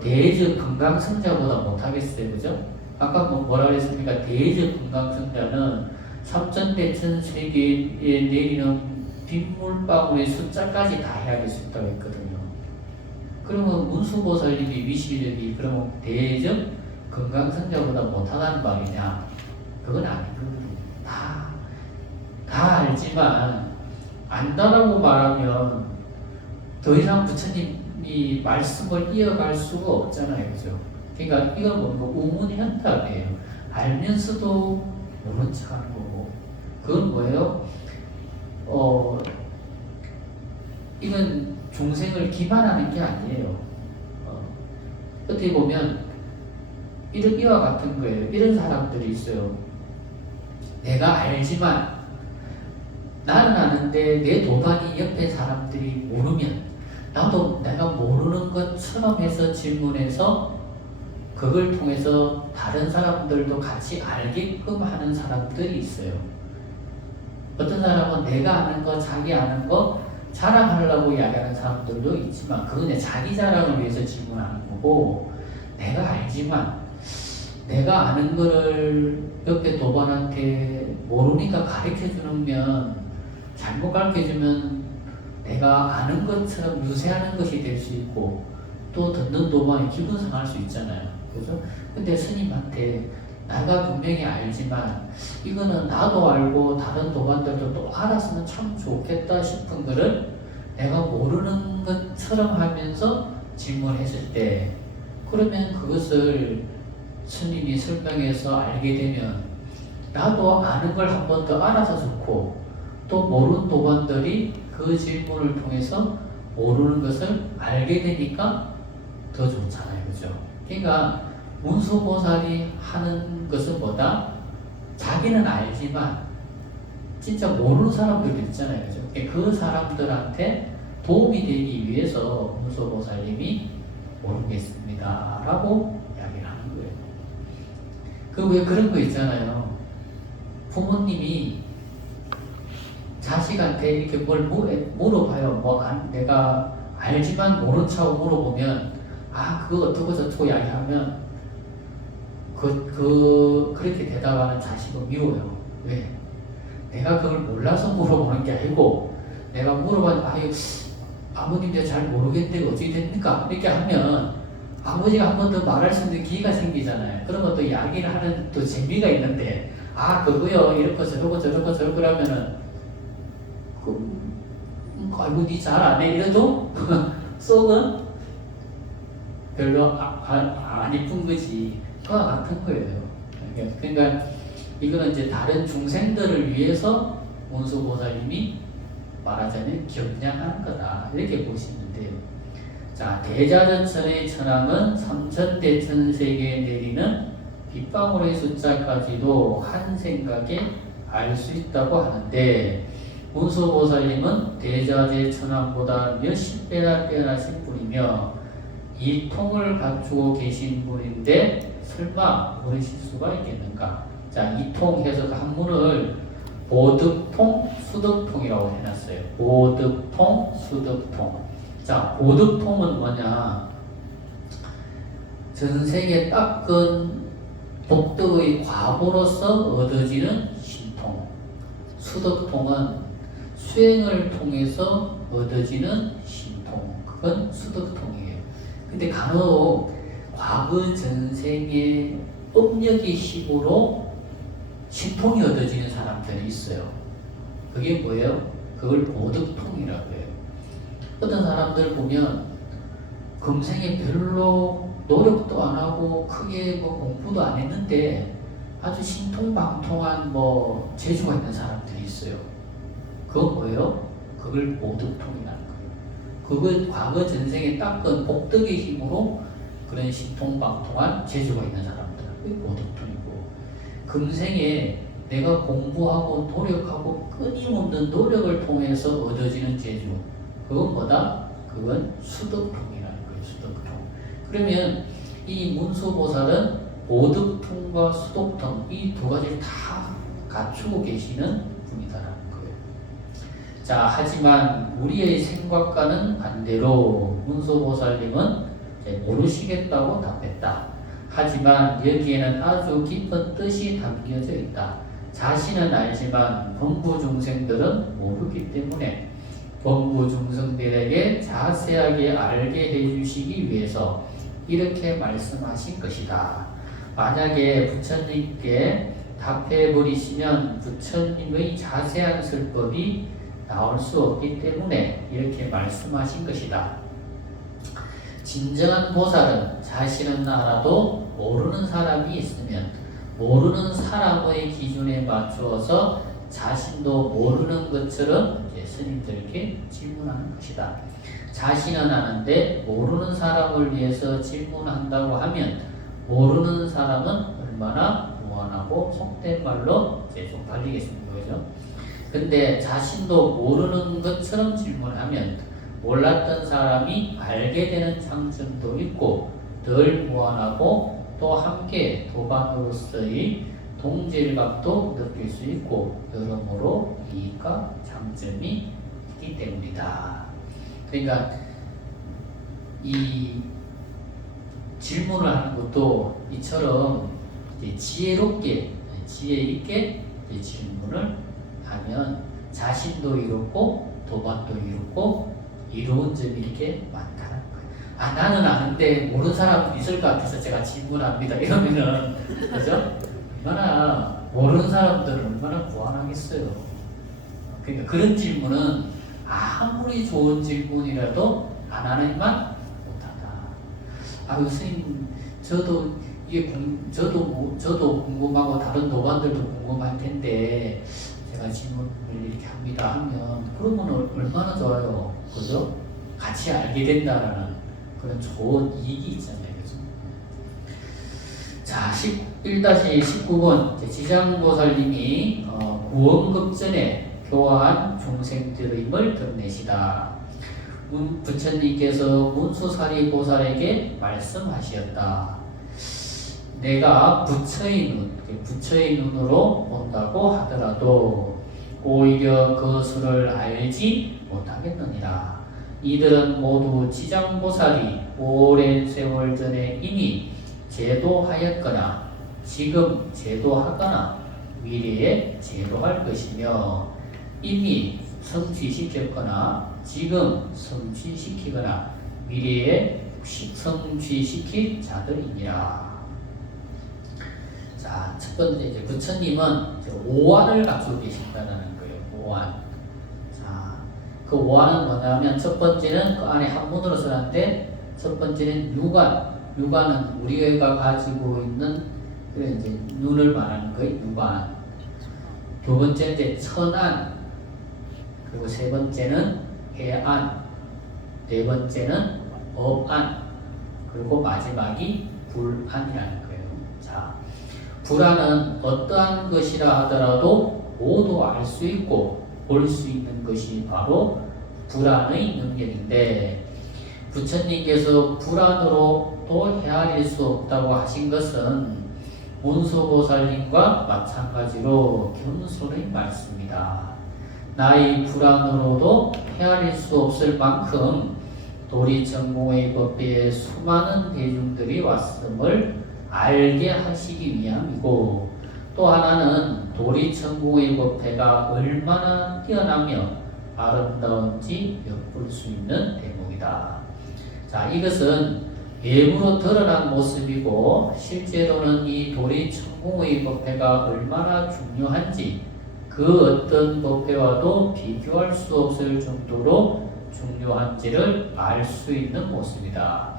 대저 금강성자보다 못하겠어요. 그죠? 아까 뭐라 그랬습니까? 대저 금강성자는 삼천대천세계에 내리는 빗물방울의 숫자까지 다 헤아릴 수 있다고 했거든요. 그러면 문수보살님이 위실력이 그러면 대적 금강성자보다 못하다는 말이냐? 그건 아니거든요. 다 알지만 안다라고 말하면 더 이상 부처님이 말씀을 이어갈 수가 없잖아요. 그죠? 그러니까 이건 뭐 우문현답이에요. 알면서도 모른 척 하는 거고. 그건 뭐예요? 이건 중생을 기만하는 게 아니에요. 어떻게 보면 이와 같은 거예요. 이런 사람들이 있어요. 내가 알지만 나는 아는데 내 도단이 옆에 사람들이 모르면 나도 내가 모르는 것처럼 해서 질문해서 그걸 통해서 다른 사람들도 같이 알게끔 하는 사람들이 있어요. 어떤 사람은 내가 아는 거, 자기 아는 거 자랑하려고 이야기하는 사람들도 있지만 그건 자기 자랑을 위해서 질문하는 거고, 내가 알지만 내가 아는 거를 옆에 도반한테 모르니까 가르쳐주면, 잘못 가르쳐주면 내가 아는 것처럼 유세하는 것이 될 수 있고, 또 듣는 도반이 기분 상할 수 있잖아요. 그죠? 근데 스님한테 내가 분명히 알지만 이거는 나도 알고 다른 도반들도 또 알았으면 참 좋겠다 싶은 거를 내가 모르는 것처럼 하면서 질문했을 때, 그러면 그것을 스님이 설명해서 알게 되면 나도 아는 걸 한 번 더 알아서 좋고, 또 모르는 도반들이 그 질문을 통해서 모르는 것을 알게 되니까 더 좋잖아요. 그죠? 그러니까 문수보살이 하는 것은 뭐다? 자기는 알지만 진짜 모르는 사람들도 있잖아요. 그죠? 그 사람들한테 도움이 되기 위해서 문수보살님이 모르겠습니다 라고 이야기를 하는 거예요. 그 왜 그런 거 있잖아요. 부모님이 자식한테 이렇게 뭘 물어봐요. 내가 알지만 모른 척 물어보면, 그거 어떻고 저쩌고 이야기하면 그렇게 대답하는 자식은 미워요. 왜? 내가 그걸 몰라서 물어보는 게 아니고, 내가 물어봤는데 아버님 제가 잘 모르겠는데 어떻게 됩니까? 이렇게 하면 아버지가 한 번 더 말할 수 있는 기회가 생기잖아요. 그런 것도 이야기를 하는 또 재미가 있는데, 그거요 이렇게 저렇고 하면은 아이고 니 잘 안 해 이래도 속은 별로 안 이쁜 거지. 그와 같은 거예요. 그러니까 이거는 이제 다른 중생들을 위해서 문수보살님이 말하자면 경량하는 거다, 이렇게 보시면 돼요. 자, 대자전천의 천왕은 삼천대천세계에 내리는 빗방울의 숫자까지도 한 생각에 알 수 있다고 하는데, 문수보살님은 대자재 천왕보다 몇십 배나 뛰어나신 분이며 이 통을 갖추고 계신 분인데 설마 모르실 수가 있겠는가? 자, 이 통 해서 그 한문을 보득통, 수득통이라고 해놨어요. 보득통, 수득통. 자, 보득통은 뭐냐? 전생에 닦은 복덕의 과보로서 얻어지는 신통. 수득통은 수행을 통해서 얻어지는 신통. 그건 수득통이에요. 근데 간혹 과거 전생의 업력의 힘으로 신통이 얻어지는 사람들이 있어요. 그게 뭐예요? 그걸 보득통이라고 해요. 어떤 사람들 보면 금생에 별로 노력도 안 하고 크게 공부도 안 했는데 아주 신통방통한 재주가 있는 사람들이 있어요. 그건 뭐예요? 그걸 보득통이라는 거예요. 그걸 과거 전생에 닦은 복덕의 힘으로 그런 신통방통한 재주가 있는 사람들, 그게 보득통이고, 금생에 내가 공부하고 노력하고 끊임없는 노력을 통해서 얻어지는 재주, 그건 뭐다? 그건 수덕통이라는 거예요. 수덕통. 그러면 이 문수보살은 보득통과 수덕통, 이 두 가지를 다 갖추고 계시는 분이다라는 거예요. 자, 하지만 우리의 생각과는 반대로 문수보살님은 모르시겠다고 답했다. 하지만 여기에는 아주 깊은 뜻이 담겨져 있다. 자신은 알지만 범부 중생들은 모르기 때문에 범부 중생들에게 자세하게 알게 해주시기 위해서 이렇게 말씀하신 것이다. 만약에 부처님께 답해버리시면 부처님의 자세한 설법이 나올 수 없기 때문에 이렇게 말씀하신 것이다. 진정한 보살은 자신은 알아도 모르는 사람이 있으면 모르는 사람의 기준에 맞추어서 자신도 모르는 것처럼 이제 스님들에게 질문하는 것이다. 자신은 아는데 모르는 사람을 위해서 질문한다고 하면 모르는 사람은 얼마나 무안하고 속된 말로 이제 좀 팔리겠습니다. 그죠? 근데 자신도 모르는 것처럼 질문하면 몰랐던 사람이 알게 되는 장점도 있고 덜 무안하고 또 함께 도반으로서의 동질감도 느낄 수 있고 여러모로 이익과 장점이 있기 때문이다. 그러니까 이 질문을 하는 것도 이처럼 지혜롭게 지혜 있게 질문을 하면 자신도 이롭고 도반도 이롭고 이로운 점이 이렇게 많다는 거예요. 나는 아는데 모르는 사람도 있을 것 같아서 제가 질문합니다. 이러면은 그죠? 얼마나 모르는 사람들은 얼마나 무안하겠어요. 그러니까 그런 질문은 아무리 좋은 질문이라도 안 하는 이만 못하다. 선생님, 저도 이게 저도 궁금하고 다른 도반들도 궁금할 텐데 제가 질문을 이렇게 합니다 하면 그러면 얼마나 좋아요, 그죠? 같이 알게 된다라는 그런 좋은 이익이 있잖아요, 그죠? 자, 1-19번 지장보살님이 구원급전에 교화한 중생들임을 드러내시다. 부처님께서 문수사리 보살에게 말씀하시었다. 내가 부처의 눈으로 본다고 하더라도 오히려 그 수를 알지 못하겠느니라. 이들은 모두 지장보살이 오랜 세월 전에 이미 제도하였거나 지금 제도하거나 미래에 제도할 것이며 이미 성취시켰거나 지금 성취시키거나 미래에 성취시킬 자들이니라. 자, 첫 번째 이제 부처님은 오한을 가지고 계신다는 거예요. 오한. 자, 그 오한은 뭐냐면 첫 번째는 그 안에 한문으로 써놨는데 첫 번째는 유관. 유관은 우리가 가지고 있는 그런 이제 눈을 말하는 거예요. 유관. 두 번째는 이제 천안. 그리고 세 번째는 해안. 네 번째는 업안. 그리고 마지막이 불안이라는 거예요. 자, 불안은 어떠한 것이라 하더라도 모두 알 수 있고 볼 수 있는 것이 바로 불안의 능력인데 부처님께서 불안으로도 헤아릴 수 없다고 하신 것은 문수보살님과 마찬가지로 겸손의 말씀이다. 나의 불안으로도 헤아릴 수 없을 만큼 도리천공의 법계에 수많은 대중들이 왔음을 알게 하시기 위함이고 또 하나는 도리천공의 법회가 얼마나 뛰어나며 아름다운지 엿볼 수 있는 대목이다. 자, 이것은 외부로 드러난 모습이고 실제로는 이 도리천공의 법회가 얼마나 중요한지 그 어떤 법회와도 비교할 수 없을 정도로 중요한지를 알 수 있는 모습이다.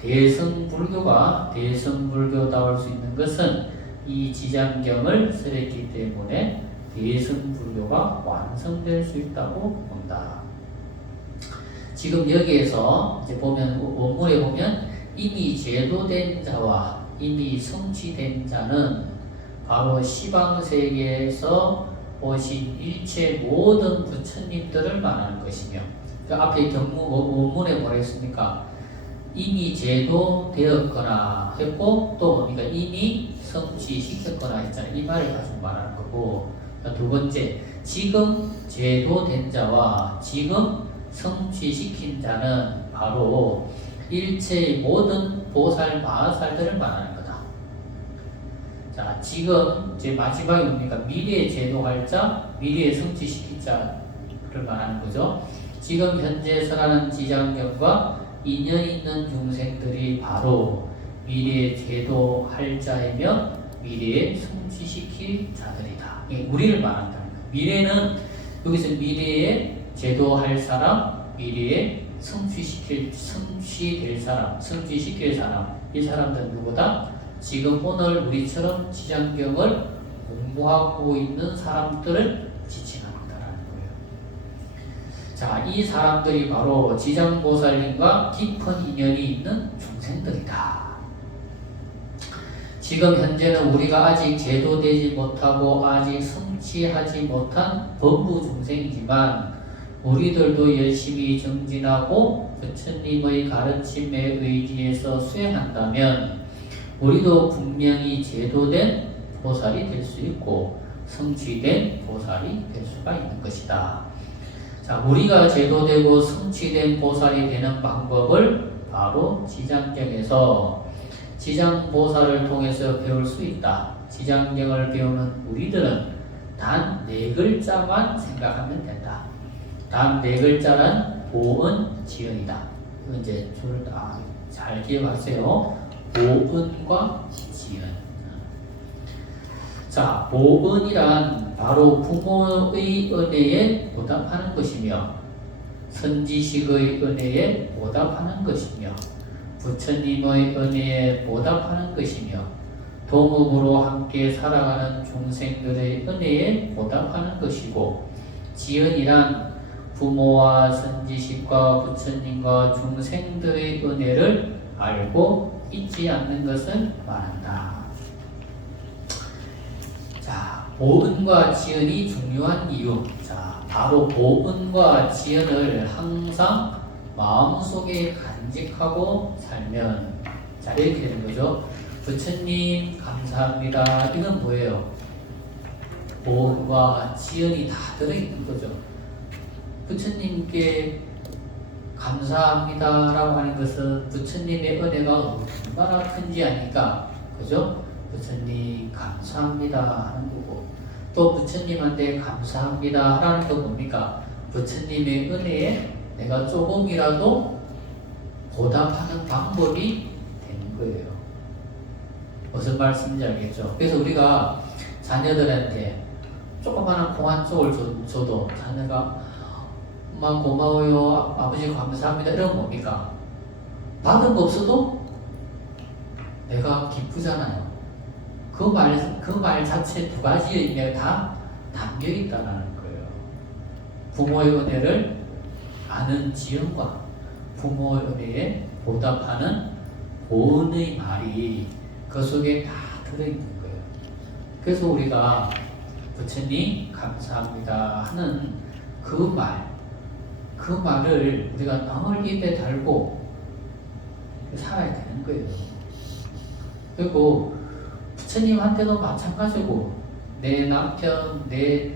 대성불교가 대성불교다울 수 있는 것은 이 지장경을 쓰랬기 때문에 대성불교가 완성될 수 있다고 본다. 지금 여기에서 이제 보면 원문에 보면 이미 제도된 자와 이미 성취된 자는 바로 시방세계에서 오신 일체 모든 부처님들을 말하는 것이며 그 앞에 원문에 뭐라 했습니까? 이미 제도되었거나 했고 또 뭡니까? 이미 성취시켰거나 했잖아요. 이 말을 가지고 말하는 거고 두 번째, 지금 제도된 자와 지금 성취시킨 자는 바로 일체의 모든 보살, 마하살들을 말하는 거다. 자, 지금 이제 마지막에 뭡니까? 미래에 제도할 자, 미래에 성취시킬 자를 말하는 거죠. 지금 현재 설하는 지장경과 인연 있는 중생들이 바로 미래에 제도할 자이며 미래에 성취시킬 자들이다. 이게 우리를 말한다는 거예요. 미래는 여기서 미래에 제도할 사람, 미래에 성취될 사람, 성취시킬 사람. 이 사람들은 누구다? 지금 오늘 우리처럼 지장경을 공부하고 있는 사람들을 지칭합니다라는 거예요. 자, 이 사람들이 바로 지장보살님과 깊은 인연이 있는 중생들이다. 지금 현재는 우리가 아직 제도되지 못하고 아직 성취하지 못한 범부 중생이지만 우리들도 열심히 정진하고 부처님의 가르침에 의지해서 수행한다면 우리도 분명히 제도된 보살이 될 수 있고 성취된 보살이 될 수가 있는 것이다. 자, 우리가 제도되고 성취된 보살이 되는 방법을 바로 지장경에서 지장보살을 통해서 배울 수 있다. 지장경을 배우는 우리들은 단 4글자만 생각하면 된다. 단 4글자는 보은, 지은이다. 이거 이제 줄을 잘 기억하세요. 보은과 지은. 자, 보은이란 바로 부모의 은혜에 보답하는 것이며 선지식의 은혜에 보답하는 것이며 부처님의 은혜에 보답하는 것이며 동업으로 함께 살아가는 중생들의 은혜에 보답하는 것이고 지은이란 부모와 선지식과 부처님과 중생들의 은혜를 알고 잊지 않는 것을 말한다. 자, 보은과 지은이 중요한 이유. 자, 바로 보은과 지은을 항상 마음속에 간직하고 살면 자, 이렇게 되는 거죠. 부처님 감사합니다. 이건 뭐예요? 보은과 지은이 다 들어있는 거죠. 부처님께 감사합니다 라고 하는 것은 부처님의 은혜가 얼마나 큰지 아니까, 그죠? 부처님 감사합니다 하는 거고, 또 부처님한테 감사합니다 라는 건 뭡니까? 부처님의 은혜에 내가 조금이라도 보답하는 방법이 되는 거예요. 무슨 말씀인지 알겠죠? 그래서 우리가 자녀들한테 조그마한 공 한 쪽을 줘도 자녀가 엄마 고마워요, 아버지 감사합니다 이러면 뭡니까? 받은 거 없어도 내가 기쁘잖아요. 그 말 자체 두 가지의 의미가 다 담겨 있다는 거예요. 부모의 은혜를 아는 지은과 부모의 은혜에 보답하는 보은의 말이 그 속에 다 들어있는 거예요. 그래서 우리가 부처님 감사합니다 하는 그 말을 우리가 늘 입에 달고 살아야 되는 거예요. 그리고 부처님한테도 마찬가지고 내 남편, 내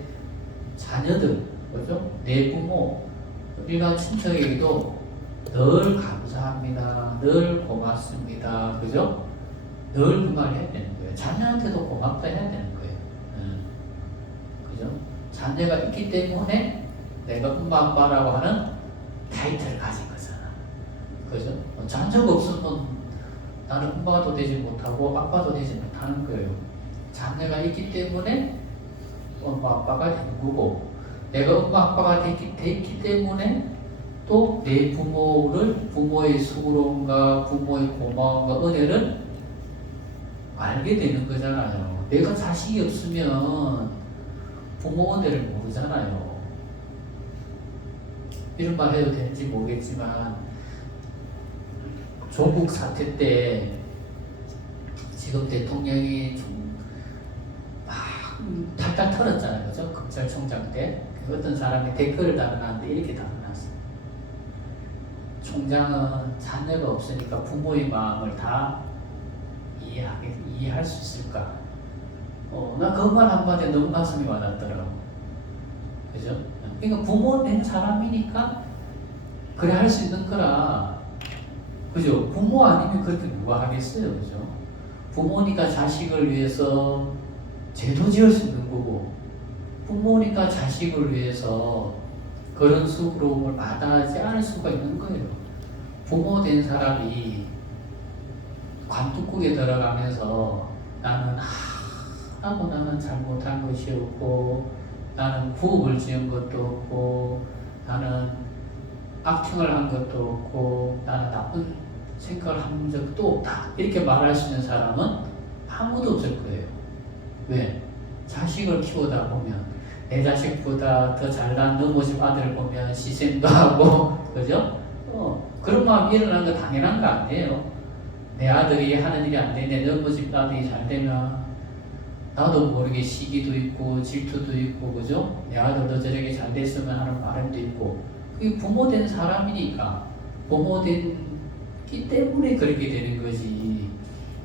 자녀들, 그죠? 내 부모, 일반 친척에게도 늘 감사합니다, 늘 고맙습니다, 그죠? 늘 그 말 해야 되는 거예요. 자녀한테도 고맙다 해야 되는 거예요. 그죠? 자녀가 있기 때문에 내가 엄마 아빠라고 하는 타이틀을 가진 거잖아. 그죠? 자녀가 없으면 나는 엄마도 되지 못하고 아빠도 되지 못하는 거예요. 자녀가 있기 때문에 엄마 아빠가 되는 거고, 내가 엄마 아빠가 됐기 때문에 또 내 부모의 수고로움과 부모의 고마움과 은혜를 알게 되는 거잖아요. 내가 자식이 없으면 부모 은혜를 모르잖아요. 이런 말 해도 되는지 모르겠지만 조국 사태 때 지금 대통령이 좀 막 탈탈 털었잖아요. 그죠? 검찰총장 때 어떤 사람이 댓글을 달아놨는데 이렇게 달아놨어요. 총장은 자녀가 없으니까 부모의 마음을 다 이해할 수 있을까? 나 그 말 한마디에 너무 가슴이 와닿더라고. 그죠? 그러니까 부모 된 사람이니까 그래 할 수 있는 거라. 그죠? 부모 아니면 그렇게 누가 하겠어요? 그죠? 부모니까 자식을 위해서 제도 지을 수 있는 거고, 부모니까 자식을 위해서 그런 수고로움을 마다하지 않을 수가 있는 거예요. 부모 된 사람이 관뚜껑에 들어가면서 나는 하나도 나는 잘못한 것이 없고, 나는 구업을 지은 것도 없고, 나는 악행을 한 것도 없고, 나는 나쁜 생각을 한 적도 없다. 이렇게 말할 수 있는 사람은 아무도 없을 거예요. 왜? 자식을 키우다 보면 내 자식보다 더 잘난 너무 집 아들을 보면 시샘도 하고, 그죠? 그런 마음이 일어나는 거 당연한 거 아니에요. 내 아들이 하는 일이 안 되는데 너무 집 아들이 잘 되면 나도 모르게 시기도 있고 질투도 있고, 그죠? 내 아들도 저렇게 잘 됐으면 하는 바람도 있고. 그게 부모된 사람이니까, 부모된기 때문에 그렇게 되는 거지.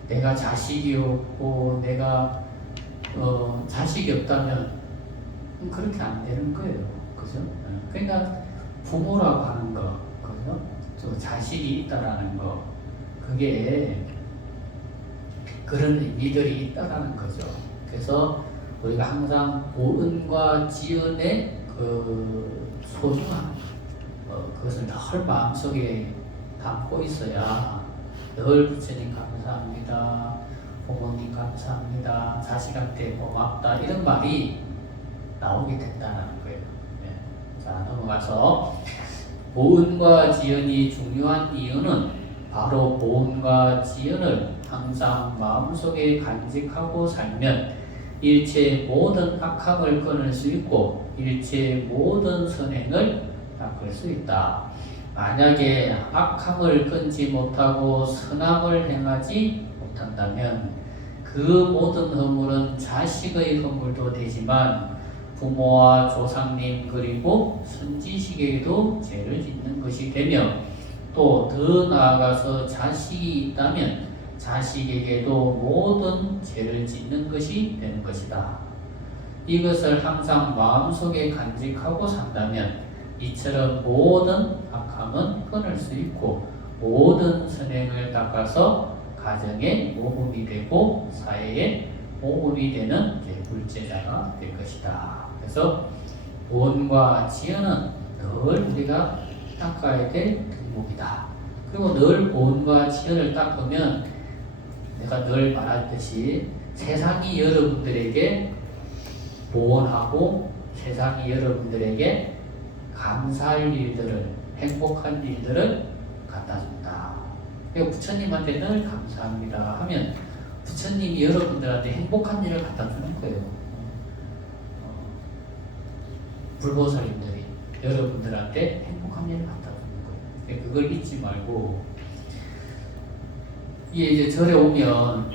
내가 자식이 없고 내가 자식이 없다면 그렇게 안 되는 거예요. 그죠? 그러니까 부모라고 하는 거, 그죠? 저 자식이 있다라는 거, 그게 그런 의미들이 있다라는 거죠. 그래서 우리가 항상 보은과 지은의 그 소중함, 그것을 늘 마음속에 담고 있어야 늘 부처님 감사합니다, 부모님 감사합니다, 자식한테 고맙다, 이런 말이 나오게 된다는 거예요. 네. 자, 넘어가서 보은과 지은이 중요한 이유는 바로 보은과 지은을 항상 마음속에 간직하고 살면 일체 모든 악함을 끊을 수 있고 일체 모든 선행을 닦을 수 있다. 만약에 악함을 끊지 못하고 선함을 행하지 못한다면 그 모든 허물은 자식의 허물도 되지만 부모와 조상님 그리고 선지식에게도 죄를 짓는 것이 되며, 또 더 나아가서 자식이 있다면 자식에게도 모든 죄를 짓는 것이 되는 것이다. 이것을 항상 마음속에 간직하고 산다면 이처럼 모든 악함은 끊을 수 있고 모든 선행을 닦아서 가정의 모범이 되고 사회의 모범이 되는 불제자가 될 것이다. 그래서 보은과 지은은 늘 우리가 닦아야 될 덕목이다. 그리고 늘 보은과 지은을 닦으면 내가 늘 말했듯이 세상이 여러분들에게 보원하고 세상이 여러분들에게 감사할 일들을, 행복한 일들을 갖다 준다. 그러니까 부처님한테 늘 감사합니다 하면 부처님이 여러분들한테 행복한 일을 갖다 주는 거예요. 불보살님들이 여러분들한테 행복한 일을 갖다 주는 거예요. 그걸 잊지 말고, 이제 절에 오면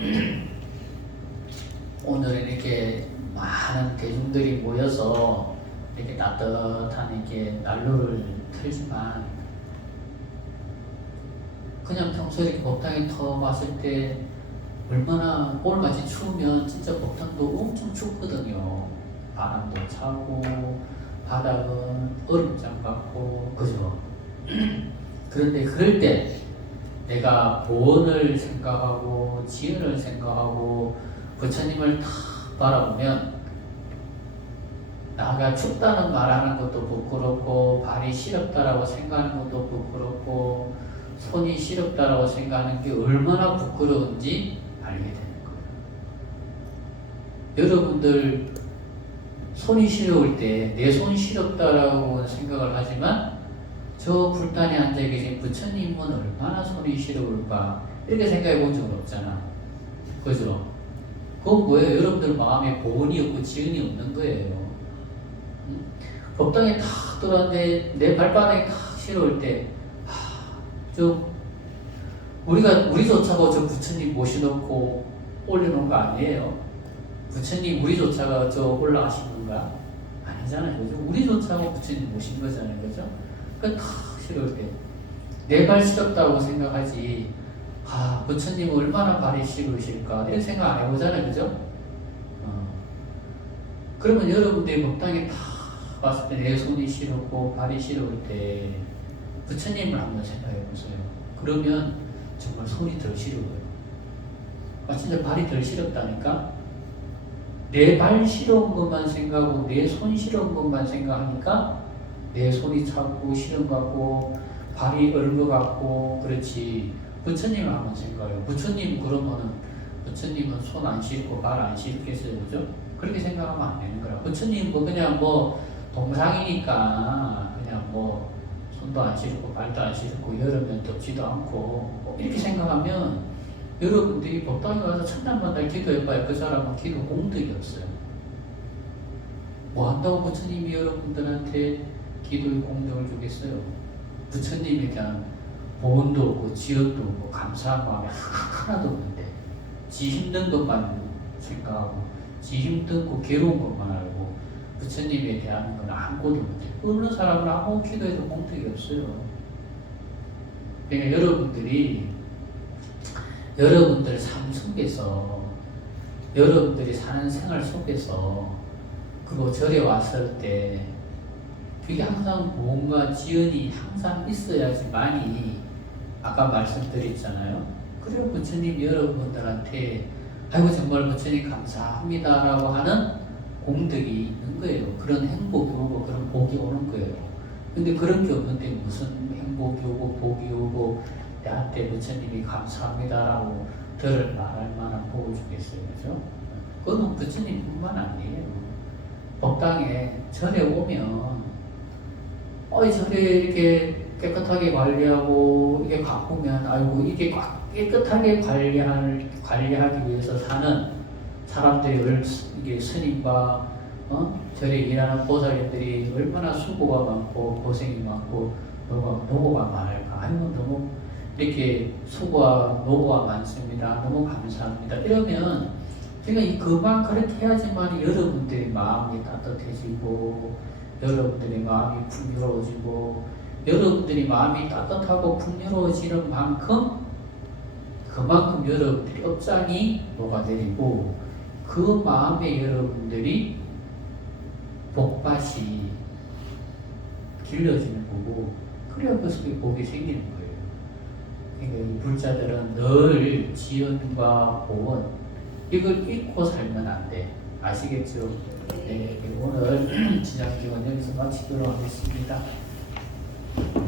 오늘은 이렇게 많은 대중들이 모여서 이렇게 따뜻한 이렇게 난로를 틀지만 그냥 평소에 이렇게 법당에 터 왔을 때 얼마나 오늘같이 추우면 진짜 법당도 엄청 춥거든요. 바람도 차고 바닥은 얼음장 같고, 그죠? 그런데 그럴 때 내가 보은을 생각하고 지은을 생각하고 부처님을 탁 바라보면 나가 춥다는 말하는 것도 부끄럽고 발이 시렵다라고 생각하는 것도 부끄럽고 손이 시렵다라고 생각하는 게 얼마나 부끄러운지 알게 되는 거예요. 여러분들 손이 시려울 때 내 손이 시렵다라고 생각을 하지만 저 불단에 앉아 계신 부처님은 얼마나 손이 시려울까 이렇게 생각해 본 적은 없잖아. 그죠? 그건 뭐예요? 여러분들 마음에 보은이 없고 지은이 없는 거예요. 법당에 탁 들어왔는데 내 발바닥이 탁 시려울 때 우리조차가 저 부처님 모셔놓고 올려놓은 거 아니에요? 부처님 우리조차가 저 올라가신 건가? 아니잖아요. 그죠? 우리조차가 부처님 모신 거잖아요. 그죠? 탁 시려울 때 내 발 시렵다고 생각하지 부처님 얼마나 발이 시려우실까 이런 생각 안 해보잖아요. 그죠? 그러면 여러분들이 법당에 탁 왔을 때 내 손이 시렵고 발이 시려울 때 부처님을 한번 생각해 보세요. 그러면 정말 손이 덜 시려워요. 진짜 발이 덜 시렵다니까? 내 발 시려운 것만 생각하고 내 손 시려운 것만 생각하니까 내 손이 차고 시려운 것 같고 발이 얼은 것 같고 그렇지. 부처님을 한번 생각해요. 부처님 그러면은 부처님은 손 안 씻고 발 안 씻겠어요, 그죠? 그렇게 생각하면 안 되는 거라. 부처님 뭐 그냥 뭐 동상이니까 그냥 뭐 손도 안 씻고 발도 안 씻고 여름엔 덥지도 않고 뭐 이렇게 생각하면 여러분들이 법당에 와서 천날만날 기도해봐야 그 사람은 기도 공덕이 없어요. 뭐 한다고 부처님이 여러분들한테 기도의 공덕을 주겠어요? 부처님에 대한 보온도 없고 지연도 없고 감사한 마음이 하나도 없는데 지 힘든 것만 생각하고 지 힘들고 괴로운 것만 알고 부처님에 대한 건 아무것도 없는데 어느 사람은 아무 기도해도 공덕이 없어요. 그러니까 여러분들 삶 속에서 여러분들이 사는 생활 속에서 그리고 절에 왔을 때 그게 항상 뭔가 지연이 항상 있어야지만이 아까 말씀드렸잖아요. 그래야 부처님 여러분들한테 아이고 정말 부처님 감사합니다라고 하는 공덕이 있는 거예요. 그런 행복이 오고 그런 복이 오는 거예요. 근데 그런 게 없는데 무슨 행복이 오고 복이 오고 나한테 부처님이 감사합니다라고 들을 말할 만한 복을 주겠어요. 그죠? 그건 부처님뿐만 아니에요. 법당에 절에 오면 절에 이렇게 깨끗하게 관리하고 이게 가꾸면 아이고 이게 깨끗하게 관리하기 위해서 사는 사람들이 이게 스님과 절에 일하는 보살님들이 얼마나 수고가 많고 고생이 많고 노고가 많을까. 아이고 너무 이렇게 수고와 노고가 많습니다. 너무 감사합니다. 이러면 제가 그만 그렇게 해야지만 여러분들의 마음이 따뜻해지고 여러분들의 마음이 풍요로워지고 여러분들이 마음이 따뜻하고 풍요로워지는 만큼 그만큼 여러분들이 업장이 녹아내리고 그 마음에 여러분들이 복밭이 길러지는 거고 그래야 그 속에 복이 생기는 거예요. 그러니까 이 불자들은 늘 지연과 보원 이걸 잊고 살면 안 돼. 아시겠죠? 네, 오늘 지장기원 여기서 마치도록 하겠습니다.